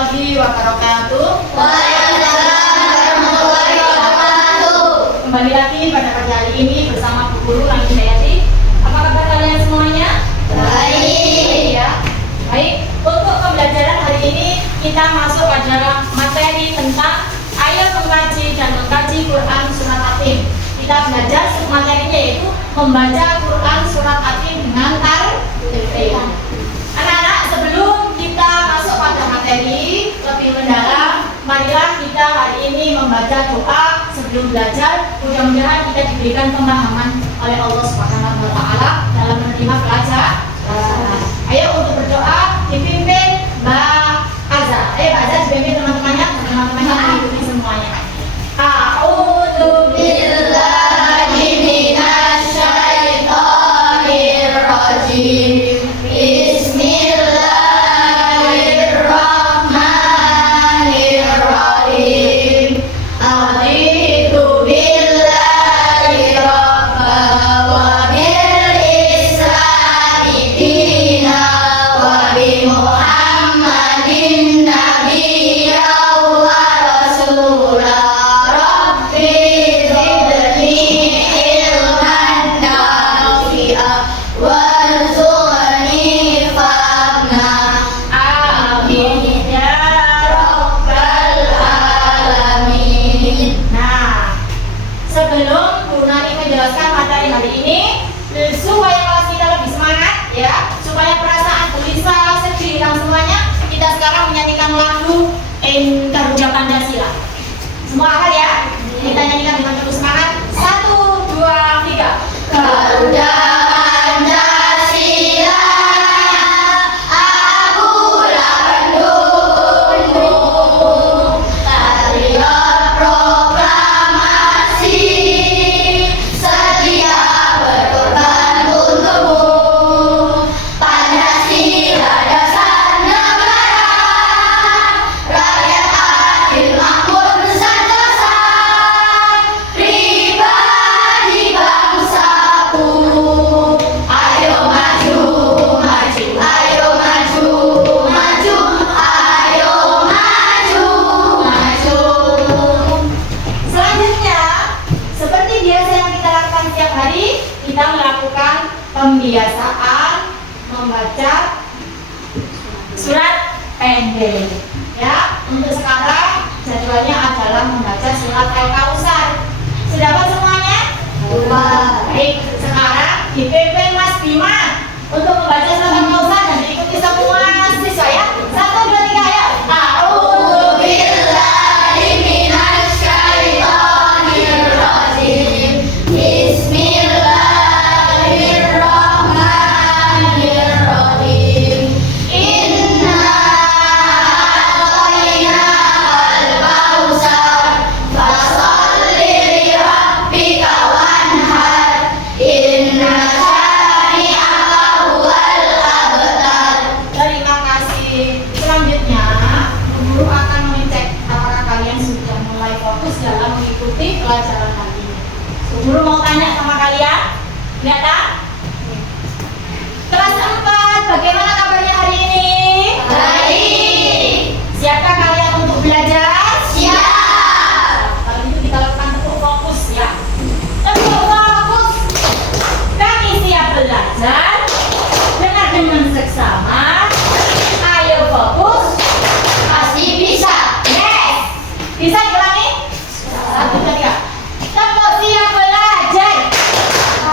warahmatullahi wabarakatuh. Waalaikumsalam warahmatullahi wabarakatuh. Kembali lagi pada pagi hari ini bersama Bu Guru Langit Hayati. Apa kabar kalian semuanya? Baik. Ya. Baik, untuk pembelajaran hari ini kita masuk pada materi tentang ayo mengkaji dan mengkaji Quran surat Atin. Kita belajar materinya yaitu membaca Quran surat Atin dengan tartil. Anak-anak, sebelum kita masuk pada materi lebih mendalam, marilah kita hari ini membaca doa sebelum belajar. Mudah-mudahan kita diberikan pemahaman oleh Allah Subhanahu wa taala dalam menerima pelajaran. Ayo untuk berdoa dipimpin Mbak Aza. Ayo Mbak Aza dipimpin teman-temannya mengikuti semuanya. A'udzu billahi minasyaitonir rajim. Bismillahirrahmanirrahim. Raditu billahi rabba wa bil islami dina wa bi Muhammadin nabiyya wa rasula. Rabbi zidni ilman nafi'a warzuqni fahma. Amin ya rabbal alamin. Nah, sebelum Bu Nani menjelaskan materi hari ini, supaya kelas kita lebih semangat ya, supaya perasaan gelisah, sedih dan semuanya, kita sekarang menyanyikan lagu Garuda Pancasila. Semua hafal ya? Kita nyanyikan dengan penuh semangat. 1, 2, 3. Garuda Pancasila, akulah pendukungmu. Patriot proklamasi, setia berkorban untukmu. Pancasila dasar negara, rakyat adil makmur sentosa, pribadi bangsaku. Ayo maju, maju, ayo maju, maju, ayo maju, maju. Selanjutnya, seperti biasa yang kita lakukan setiap hari, kita melakukan pembiasaan membaca surat pendek. Ya, untuk sekarang jadwalnya adalah membaca surat Al-Kautsar. Sudah dapat semuanya? Baik, sekarang dipimpin Mas Bima untuk membaca surat Al-Kautsar dan diikuti semua siswa ya. 1, 2, 3, ayo. A'udzu billahi minasyaitonir rajim. Bismillahirrahmanirrahim. Inna a'tainakal kautsar, fasholli li rabbika wanhar. Inna syani'aka huwal abtar. Terima kasih. Selanjutnya, guru akan mengecek apakah kalian sudah mulai fokus dalam mengikuti pelajaran hari ini. Guru mau tanya sama kalian, lihat tak? Kelas 4, bagaimana kabarnya hari ini? Baik. Siapkah kalian untuk belajar? Siap. Kalau itu kita lakukan tepuk fokus ya. Tepuk fokus. Kami siap belajar. Dengar dengan seksama. Ayo fokus. Pasti bisa. Yes. Bisa diulangi? 1, 2, 3. Tepuk siap belajar.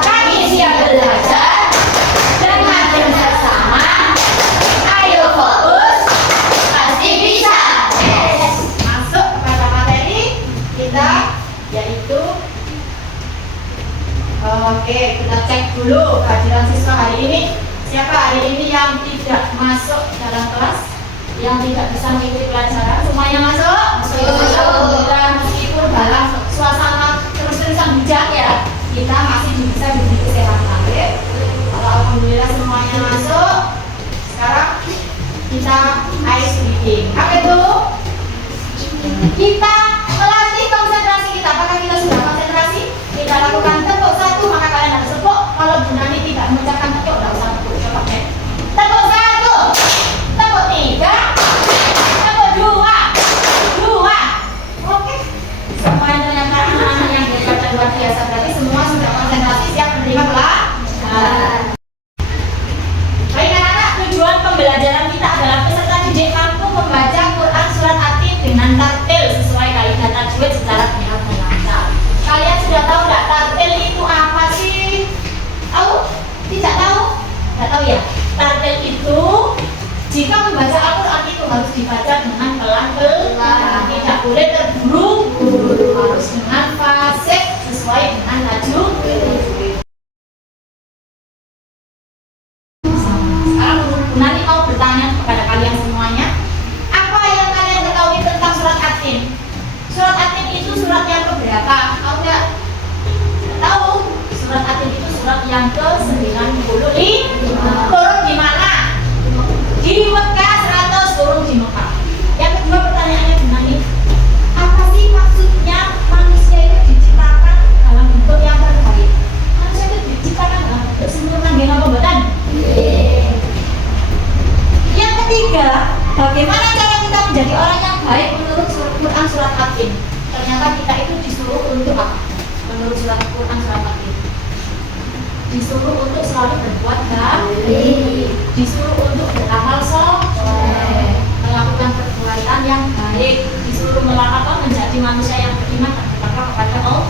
Kami siap belajar. Dengan bersama. Ayo fokus. Pasti bisa. Yes. Masuk pada materi kita yaitu oke, kita cek dulu kehadiran siswa hari ini. Siapa hari ini yang tidak masuk dalam kelas? Yang tidak bisa mengikuti pelajaran? Semuanya masuk? Alhamdulillah, meskipun dalam suasana terus-terusan hujan ya, kita masih bisa diberi kesehatan ya. Kalau alhamdulillah semuanya masuk, sekarang kita ice reading. Apa itu? Kita melatih konsentrasi kita. Apakah kita sudah konsentrasi? Kita lakukan tepuk 1, maka kalian harus tepuk. Kalau Bu Nani tidak mengucapkan tepuk, tidak usah tepuk. Coba ya. Tepuk 1, tepuk 3, tepuk 2, dibaca dengan pelan-pelan, tidak boleh terburu-buru, harus dengan fasih sesuai dengan laju. Sekarang Bu Nani mau bertanya kepada kalian semuanya, apa yang kalian ketahui tentang surat At-Tin? Surat At-Tin itu surat yang keberapa? Tahu nggak? Tahu? Surat At-Tin itu surat yang ke-95. Turun di mana? Di Mekah, 100 turun di Mekah. Yang kedua pertanyaannya Bu Nani, apa sih maksudnya manusia itu diciptakan dalam bentuk yang terbaik? Manusia itu diciptakan dalam bentuk sempurna, gimana pembuatan? Yang ketiga, bagaimana cara kita menjadi orang yang baik menurut Quran surat At-Tin? Ternyata kita itu disuruh untuk apa? Menurut surat Quran surat At-Tin, disuruh untuk selalu berbuat baik, disuruh untuk beramal soleh, melakukan perbuatan yang baik, disuruh melakukan menjadi manusia yang beriman dan bertakwa kepada Allah.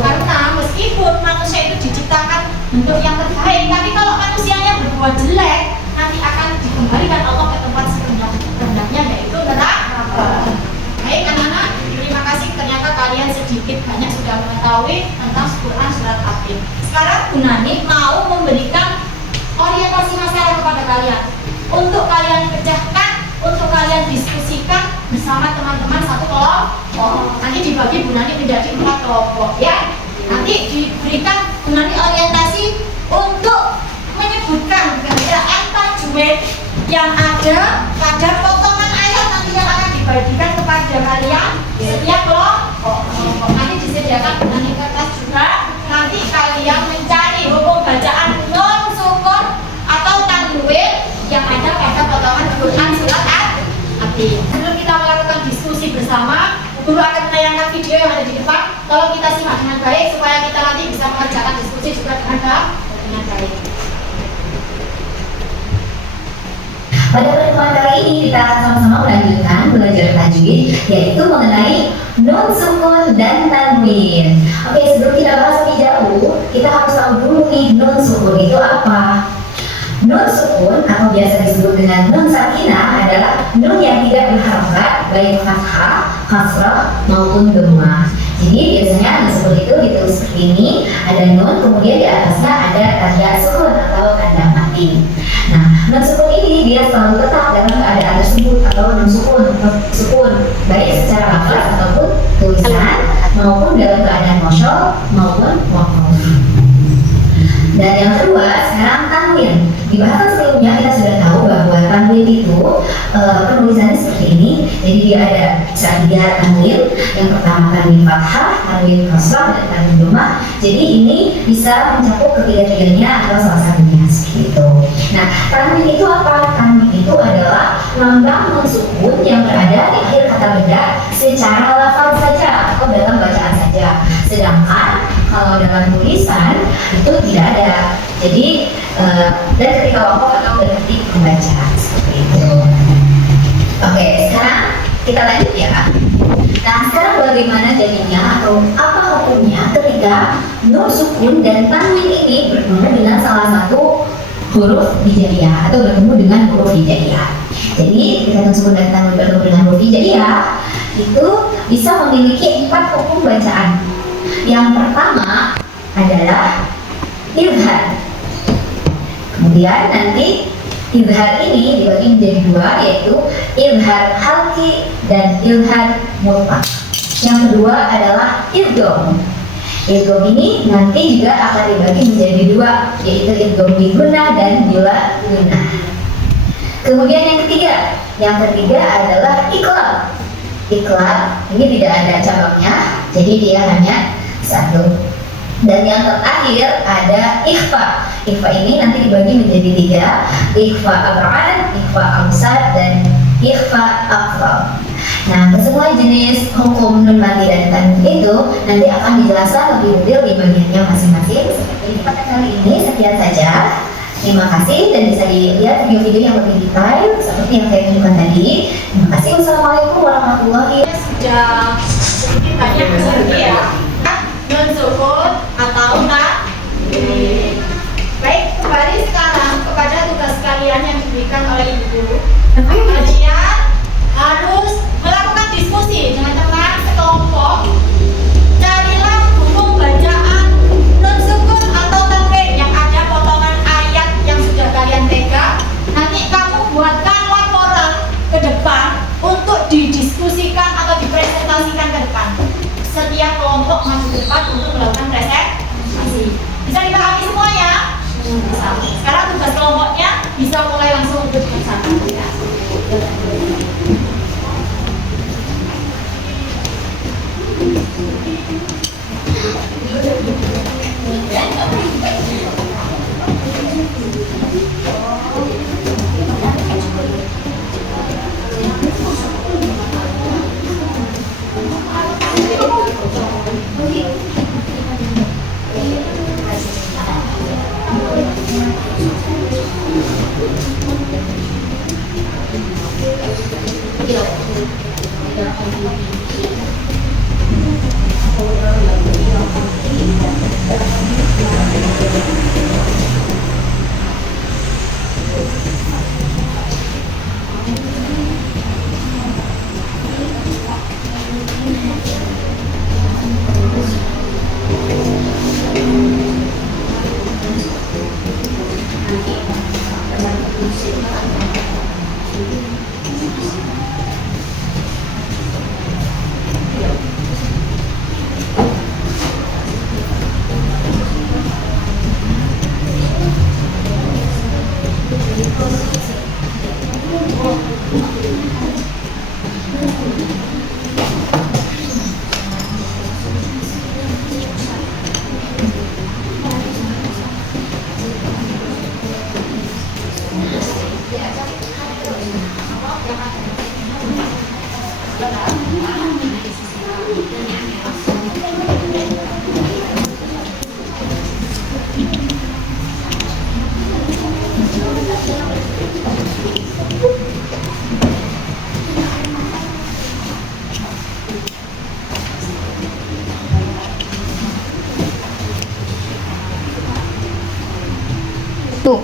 Karena meskipun manusia itu diciptakan bentuk yang terbaik, tapi kalau manusianya berbuat jelek, nanti akan dikembalikan Allah ke tempat serendah-rendahnya, yaitu neraka. Baik anak-anak, terima kasih, ternyata kalian sedikit banyak sudah mengetahui tentang Quran surat At-Tin. Sekarang Bu Nani mau memberikan orientasi masalah kepada kalian untuk kalian pecahkan, untuk kalian diskusikan bersama teman-teman satu kelompok. Nanti dibagi Bu Nani menjadi 4 kelompok ya. Nanti diberikan Bu Nani orientasi untuk menyebutkan bacaan tajwid yang ada pada potongan ayat nanti yang akan dibagikan kepada kalian setiap kelompok. Nanti disediakan Bu Nani kertas juga. Nanti kalian mencari hukum bacaan non sukun atau tanwin yang ada pada potongan Quran surat At-Tin. Sebelum kita melakukan diskusi bersama, guru akan menayangkan video yang ada di depan. Tolong kita simak dengan baik supaya kita nanti bisa mengerjakan diskusi juga dengan baik. Pada pertemuan kali ini kita akan sama-sama melanjutkan belajar tajwid, yaitu mengenai nun sukun dan tanwin. Oke, sebelum kita bahas lebih jauh, kita harus tahu dulu nih nun sukun itu apa. Nun sukun atau biasa disebut dengan nun sakinah adalah nun yang tidak berharokat, baik fathah, kasrah maupun dhammah. Jadi biasanya disebut itu ditulis seperti ini, ada nun, kemudian di atasnya ada tanda sukun atau tanda mati. Nah, nun sukun ini dia selalu tetap dalam keadaan tersebut atau nun sukun baik secara lafaz ataupun tulisan maupun dalam keadaan mosyol maupun waqaf. Dan yang kedua, sekarang tanwin. Di bahasan sebelumnya kita sudah tahu bahwa tanwin itu penulisannya seperti ini. Jadi dia ada 3 tanwin. Yang pertama tanwin fathah, tanwin kasrah, dan tanwin dhammah. Jadi ini bisa mencakup ketiga-tiganya atau salah satunya seperti itu. Nah, tanwin itu apa? Tanwin itu adalah lambang nun sukun yang berada di akhir kata benda secara lafaz saja atau dalam bacaan saja. Sedangkan kalau dalam tulisan itu tidak ada. Jadi dan ketika waqaf atau berhenti membaca seperti itu. Oke, sekarang kita lanjut ya. Nah, sekarang bagaimana jadinya atau apa hukumnya ketika nun sukun dan tanwin ini bertemu dengan salah satu huruf hijaiyah atau bertemu dengan huruf hijaiyah. Jadi ketika nun sukun dan tanwin bertemu dengan huruf hijaiyah itu bisa memiliki 4 hukum bacaan. Yang pertama adalah izhar. Kemudian nanti izhar ini dibagi menjadi 2, yaitu izhar halqi dan izhar mutlaq. Yang kedua adalah idgham. Idgham ini nanti juga akan dibagi menjadi 2, yaitu idgham bi gunnah dan bila gunnah. Kemudian yang ketiga adalah iqlab. Iqlab ini tidak ada cabangnya, jadi dia hanya 1. Dan yang terakhir ada ikhfa. Ikhfa ini nanti dibagi menjadi 3, ikhfa ab'ad, ikhfa awsat, dan ikhfa aqrab. Nah, semua jenis hukum nun mati dan tanwin itu nanti akan dijelaskan lebih detail di bagiannya masing-masing. Seperti pada kali ini sekian saja. Terima kasih dan bisa dilihat video-video yang lebih detail seperti yang saya tunjukkan tadi. Terima kasih. Wassalamualaikum warahmatullahi wabarakatuh. Sudah sedikit banyak mengerti ya nun sukun atau tanwin. Baik, kembali sekarang kepada tugas kalian yang diberikan oleh ibu guru. Kalian didiskusikan atau dipresentasikan ke depan. Setiap kelompok maju ke depan untuk melakukan presentasi. Bisa dipahami semuanya? Bisa. Sekarang tugas kelompoknya bisa mulai langsung untuk bersama. Tuh.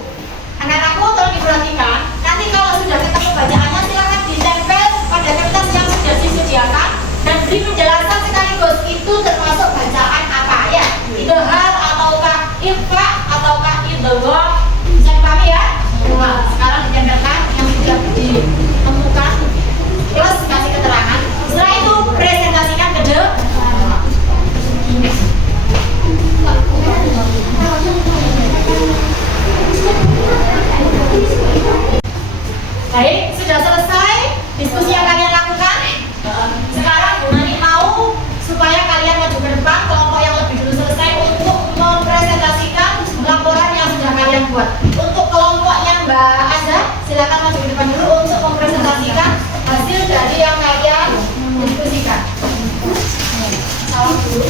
Anak-anakku tolong diperhatikan. Nanti kalau sudah ketemu bacaannya silakan ditempel pada kertas yang sudah disediakan dan beri penjelasan sekaligus itu termasuk bacaan apa ya? Idhar ataukah ifa ataukah idgham? Bisa dipahami ya? Nah, sekarang ditempelkan yang sudah ditemukan. Terus kasih keterangan. Setelah itu presentasikan ke depan. Baik, sudah selesai diskusi yang kalian lakukan. Sekarang Bu Nani mau supaya kalian maju ke depan, kelompok yang lebih dulu selesai untuk mempresentasikan laporan yang sudah kalian buat. Untuk kelompoknya Mbak Azza, silakan maju ke depan dulu untuk mempresentasikan hasil dari yang kalian diskusikan. Salam dulu.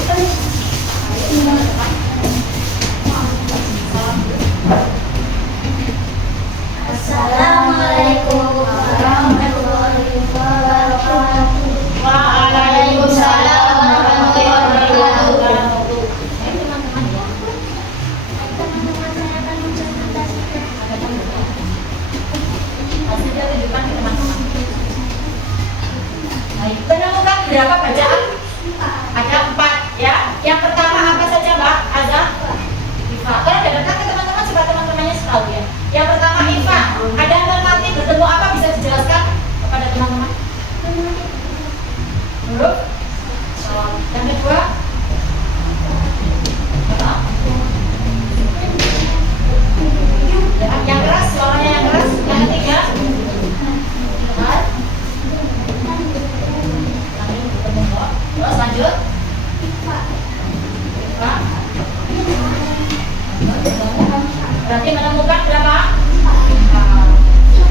Assalamualaikum warahmatullahi wabarakatuh. Waalaikumsalam warahmatullahi wabarakatuh. Hasilnya tunjukkan ke teman-teman. Baik, menemukan berapa bacaan? Ada 4 ya. Yang pertama apa saja Mbak Azza? Ifa. Kalau ada dekat ke teman-teman supaya teman-temannya tahu ya. Yang pertama Ifa. Ada alternatif bertemu apa bisa dijelaskan kepada teman-teman? Huruf. Yang kedua. Yang keras, suaranya yang keras. Yang ketiga. Terus lanjut. Berarti menemukan berapa?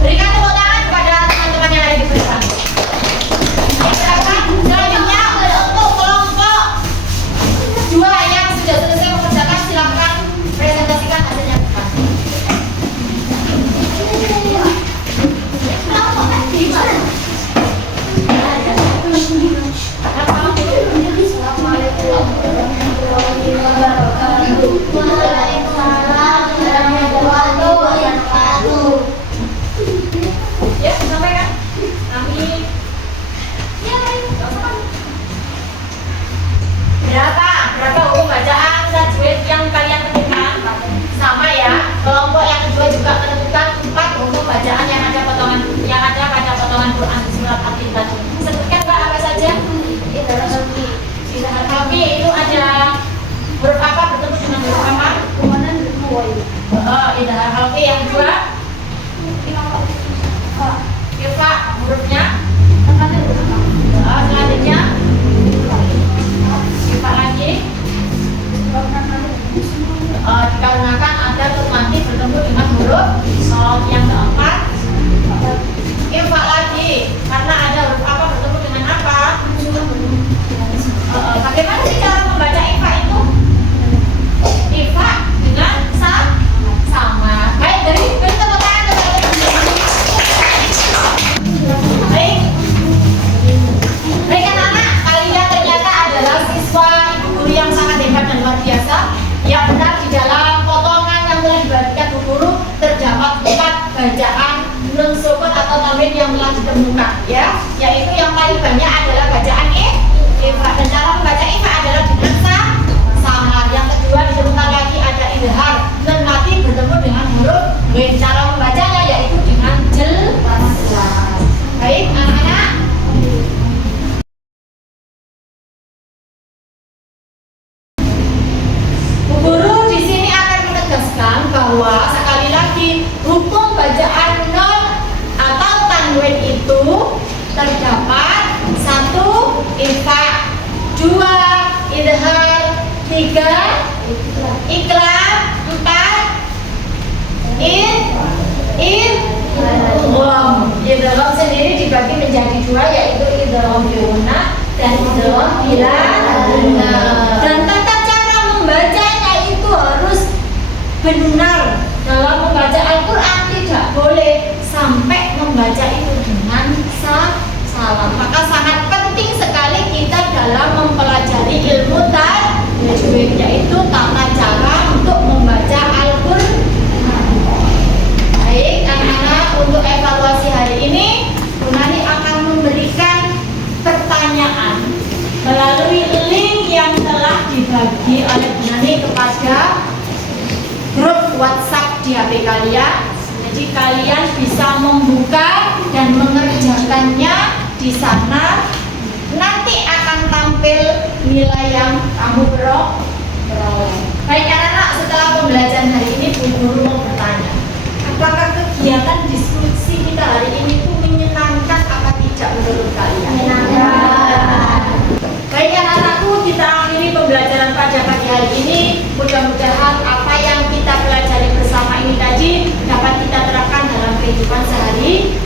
Berikan tepuk tangan kepada teman-teman yang ada di belakang. Selanjutnya untuk kelompok 2 yang sudah selesai mengerjakan silakan presentasikan hasilnya ke depan. Ya, sampaikan. Amin. Berapa hukum bacaan tajwid yang kalian temukan? Sama ya. Kelompok yang kedua juga menemukan 4 hukum bacaan yang ada pada potongan Quran surat surat Atin tadi. Sebutkan Mbak apa saja? Idhar khalqi itu ada huruf apa bertemu dengan huruf apa? Idhar khalqi yang kedua Irfa hurufnya selanjutnya Irfa lagi dikarenakan ada mati bertemu dengan huruf sod. Yang keempat Irfa lagi karena ada huruf apa bertemu dengan apa? Bagaimana sih cara membaca Irfa itu? Irfa dengan sama. Baik, dari tepuk tangan. Baik. Baik anak-anak, kalian ternyata adalah siswa ibu guru yang sangat hebat dan luar biasa. Ya benar, di dalam potongan yang telah dibagikan Bu Guru terdapat 4 bacaan nun sukun atau tanwin yang telah ditemukan, ya. Yaitu yang paling banyak adalah bacaan Irfa, dan cara membaca Irfa adalah dengan sama. Yang kedua ditemukan lagi ada idhar nun mati bertemu dengan huruf win. Cara membacanya yaitu dengan jelas. Baik anak-anak. Bu Guru di sini akan menegaskan bahwa sekali lagi hukum bacaan nun atau tanwin itu terdapat 1 Irfa, 2 idhar, 3 iklam, 4 idgham. Idgham sendiri dibagi menjadi 2 yaitu idgham yuna dan idgham bila. Dan tata cara membacanya itu harus benar. Dalam membaca Al-Quran tidak boleh sampai membaca itu dengan salah. Maka sangat penting sekali kita dalam mempelajari ilmu tajwid, yaitu tata cara untuk membaca Al-Quran. Baik anak-anak, untuk evaluasi hari ini Bu Nani akan memberikan pertanyaan melalui link yang telah dibagi oleh Bu Nani kepada grup WhatsApp di HP kalian. Jadi kalian bisa membuka dan mengerjakannya di sana. Nanti akan tampil nilai yang kamu peroleh. Baik anak-anak, setelah pembelajaran hari ini Bu Guru mau bertanya, apakah kegiatan diskusi kita hari ini itu menyenangkan apa tidak menurut kalian? Menyenangkan. Baik anak-anakku, kita akhiri pembelajaran pada pagi hari ini. Mudah-mudahan apa yang kita pelajari bersama ini tadi dapat kita terapkan dalam kehidupan sehari-hari.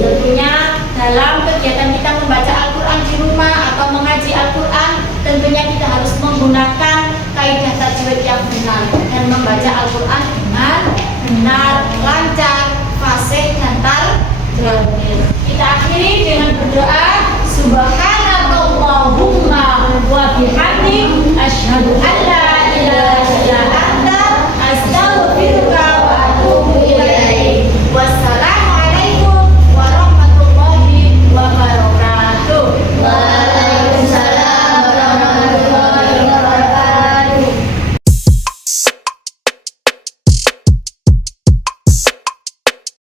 Tentunya dalam kegiatan kita membaca Al-Quran di rumah atau mengaji Al-Quran, tentunya kita harus menggunakan kaidah tajwid yang benar dan membaca Al-Quran dengan benar, lancar, fasih dan tartil. Kita akhiri dengan berdoa.